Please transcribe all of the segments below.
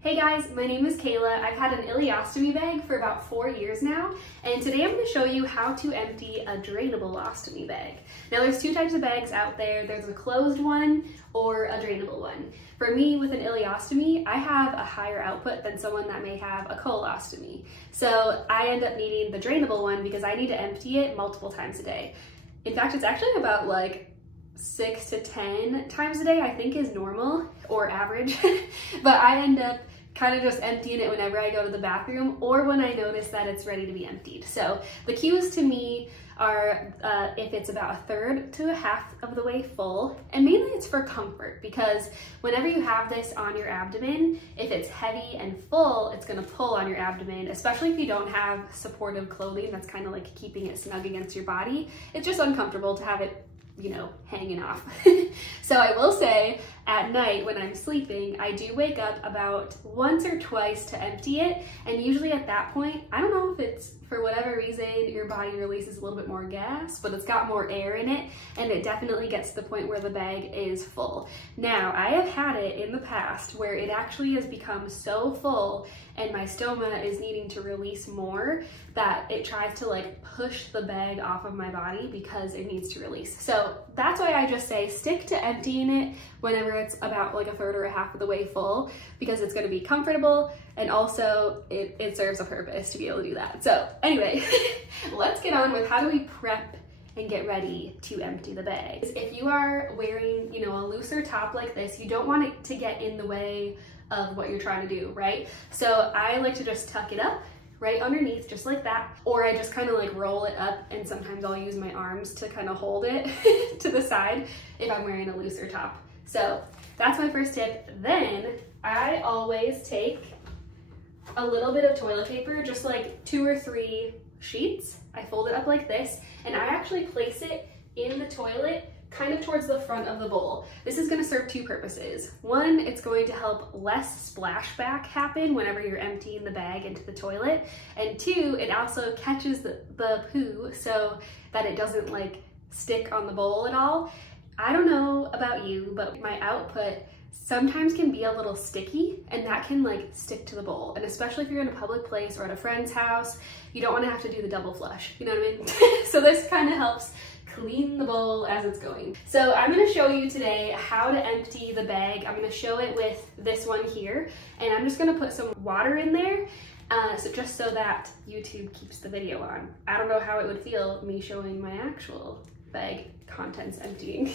Hey guys, my name is Kayla. I've had an ileostomy bag for about 4 years now, and today I'm going to show you how to empty a drainable ostomy bag. Now there's two types of bags out there. There's a closed one or a drainable one. For me, with an ileostomy, I have a higher output than someone that may have a colostomy. So I end up needing the drainable one because I need to empty it multiple times a day. In fact, it's actually about like 6 to 10 times a day, I think, is normal or average. But I end up kind of just emptying it whenever I go to the bathroom or when I notice that it's ready to be emptied. So the cues to me are if it's about a third to a half of the way full, and mainly it's for comfort, because whenever you have this on your abdomen, if it's heavy and full, it's going to pull on your abdomen, especially if you don't have supportive clothing that's kind of like keeping it snug against your body. It's just uncomfortable to have it, you know, hanging off. So I will say, at night when I'm sleeping, I do wake up about once or twice to empty it, and usually at that point, I don't know if it's for whatever reason your body releases a little bit more gas, but it's got more air in it, and it definitely gets to the point where the bag is full. Now, I have had it in the past where it actually has become so full and my stoma is needing to release more that it tries to like push the bag off of my body because it needs to release. So that's why I just say stick to emptying it whenever it's about like a third or a half of the way full, because it's going to be comfortable, and also it serves a purpose to be able to do that. So anyway, let's get on with how do we prep and get ready to empty the bag. If you are wearing, you know, a looser top like this, you don't want it to get in the way of what you're trying to do, right? So I like to just tuck it up right underneath, just like that, or I just kind of like roll it up, and sometimes I'll use my arms to kind of hold it to the side if I'm wearing a looser top. So that's my first tip. Then I always take a little bit of toilet paper, just like 2 or 3 sheets. I fold it up like this, and I actually place it in the toilet kind of towards the front of the bowl. This is going to serve 2 purposes. One, it's going to help less splashback happen whenever you're emptying the bag into the toilet. And 2, it also catches the poo so that it doesn't like stick on the bowl at all. I don't know about you, but my output sometimes can be a little sticky, and that can like stick to the bowl. And especially if you're in a public place or at a friend's house, you don't want to have to do the double flush, you know what I mean? So this kind of helps clean the bowl as it's going. So I'm going to show you today how to empty the bag. I'm going to show it with this one here, and I'm just going to put some water in there just so that YouTube keeps the video on. I don't know how it would feel me showing my actual bag contents emptying.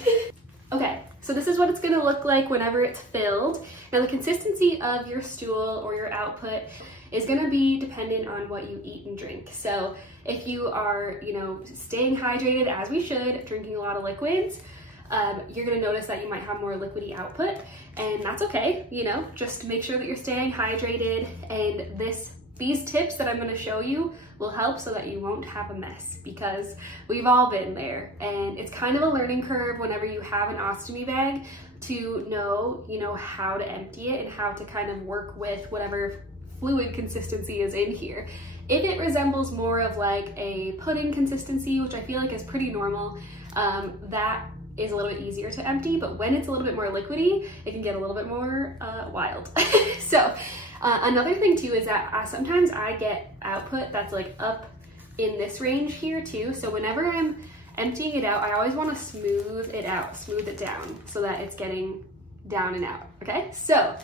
Okay, so this is what it's going to look like whenever it's filled. Now the consistency of your stool or your output is going to be dependent on what you eat and drink. So if you are, you know, staying hydrated as we should, drinking a lot of liquids, you're going to notice that you might have more liquidy output, and that's okay. You know, just make sure that you're staying hydrated, and these tips that I'm going to show you will help so that you won't have a mess, because we've all been there, and it's kind of a learning curve whenever you have an ostomy bag to know, you know, how to empty it and how to kind of work with whatever fluid consistency is in here. If it resembles more of like a pudding consistency, which I feel like is pretty normal, that is a little bit easier to empty, but when it's a little bit more liquidy, it can get a little bit more wild. So another thing too is that sometimes I get output that's like up in this range here too. So whenever I'm emptying it out, I always want to smooth it down so that it's getting down and out. Okay, so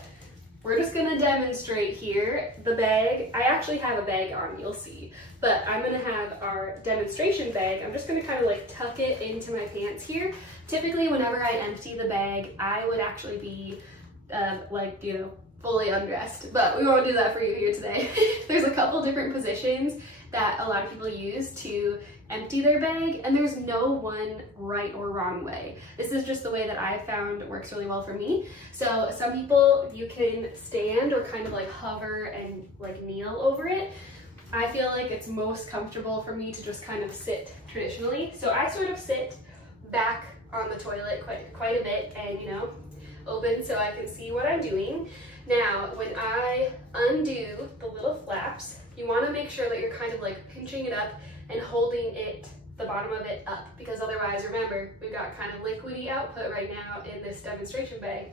we're just gonna demonstrate here the bag. I actually have a bag on, you'll see, but I'm gonna have our demonstration bag. I'm just gonna kind of like tuck it into my pants here. Typically, whenever I empty the bag, I would actually be like, you know, fully undressed, but we won't do that for you here today. There's a couple different positions that a lot of people use to empty their bag, and there's no one right or wrong way. This is just the way that I found works really well for me. So some people, you can stand or kind of like hover and like kneel over it. I feel like it's most comfortable for me to just kind of sit traditionally. So I sort of sit back on the toilet quite a bit, and, you know, open so I can see what I'm doing. Now, when I undo the little flaps, you want to make sure that you're kind of like pinching it up and holding it, the bottom of it up, because otherwise, remember, we've got kind of liquidy output right now in this demonstration bag.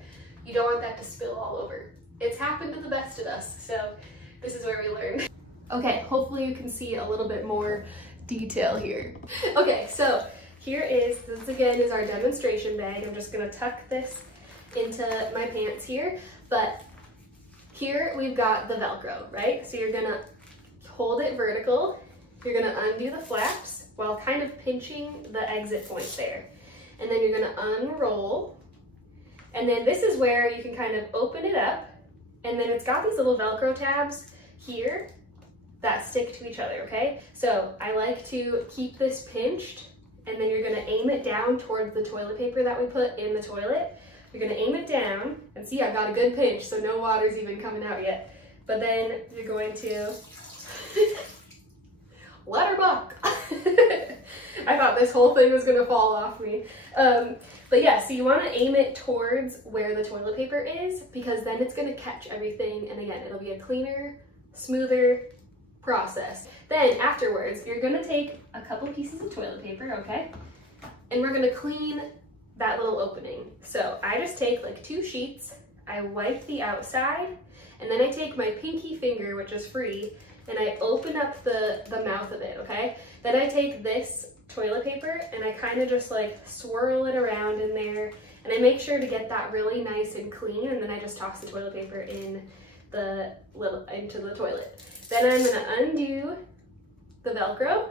You don't want that to spill all over. It's happened to the best of us, so this is where we learn. Okay, hopefully you can see a little bit more detail here. Okay, so here is, this again is our demonstration bag. I'm just gonna tuck this into my pants here, but here we've got the Velcro, right? So you're gonna hold it vertical, you're gonna undo the flaps while kind of pinching the exit point there. And then you're gonna unroll, and then this is where you can kind of open it up, and then it's got these little Velcro tabs here that stick to each other, okay? So I like to keep this pinched, and then you're gonna aim it down towards the toilet paper that we put in the toilet. You're gonna aim it down, and see, I've got a good pinch, so no water's even coming out yet. But then you're going to let her buck. I thought this whole thing was gonna fall off me. But yeah, so you wanna aim it towards where the toilet paper is, because then it's gonna catch everything, and again, it'll be a cleaner, smoother process. Then afterwards, you're gonna take a couple pieces of toilet paper, okay? And we're gonna clean that little opening. So I just take like 2 sheets, I wipe the outside, and then I take my pinky finger, which is free, and I open up the mouth of it, okay? Then I take this toilet paper and I kind of just like swirl it around in there, and I make sure to get that really nice and clean, and then I just toss the toilet paper into the toilet. Then I'm gonna undo the Velcro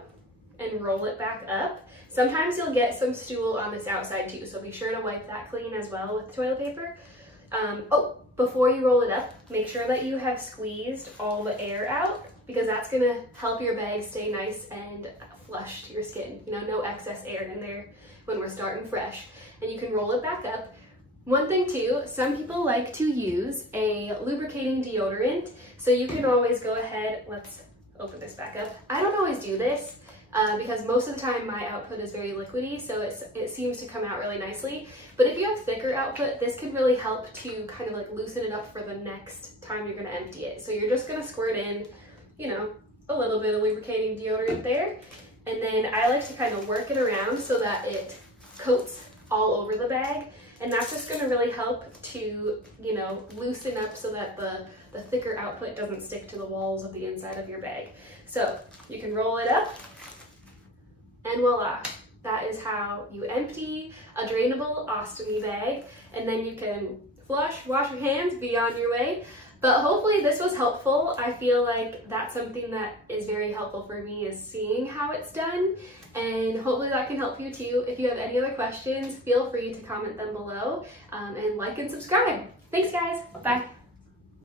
and roll it back up. Sometimes you'll get some stool on this outside too, so be sure to wipe that clean as well with toilet paper. Oh, before you roll it up, make sure that you have squeezed all the air out, because that's gonna help your bag stay nice and flush to your skin. You know, no excess air in there when we're starting fresh. And you can roll it back up. One thing too, some people like to use a lubricating deodorant, so you can always go ahead, let's open this back up. I don't always do this because most of the time my output is very liquidy, so it seems to come out really nicely. But if you have thicker output, this can really help to kind of like loosen it up for the next time you're gonna empty it. So you're just gonna squirt in, you know, a little bit of lubricating deodorant there. And then I like to kind of work it around so that it coats all over the bag. And that's just gonna really help to, you know, loosen up so that the thicker output doesn't stick to the walls of the inside of your bag. So you can roll it up, and voila. That is how you empty a drainable ostomy bag, and then you can flush, wash your hands, be on your way. But hopefully this was helpful. I feel like that's something that is very helpful for me, is seeing how it's done, and hopefully that can help you too. If you have any other questions, feel free to comment them below, and like and subscribe. Thanks guys, bye.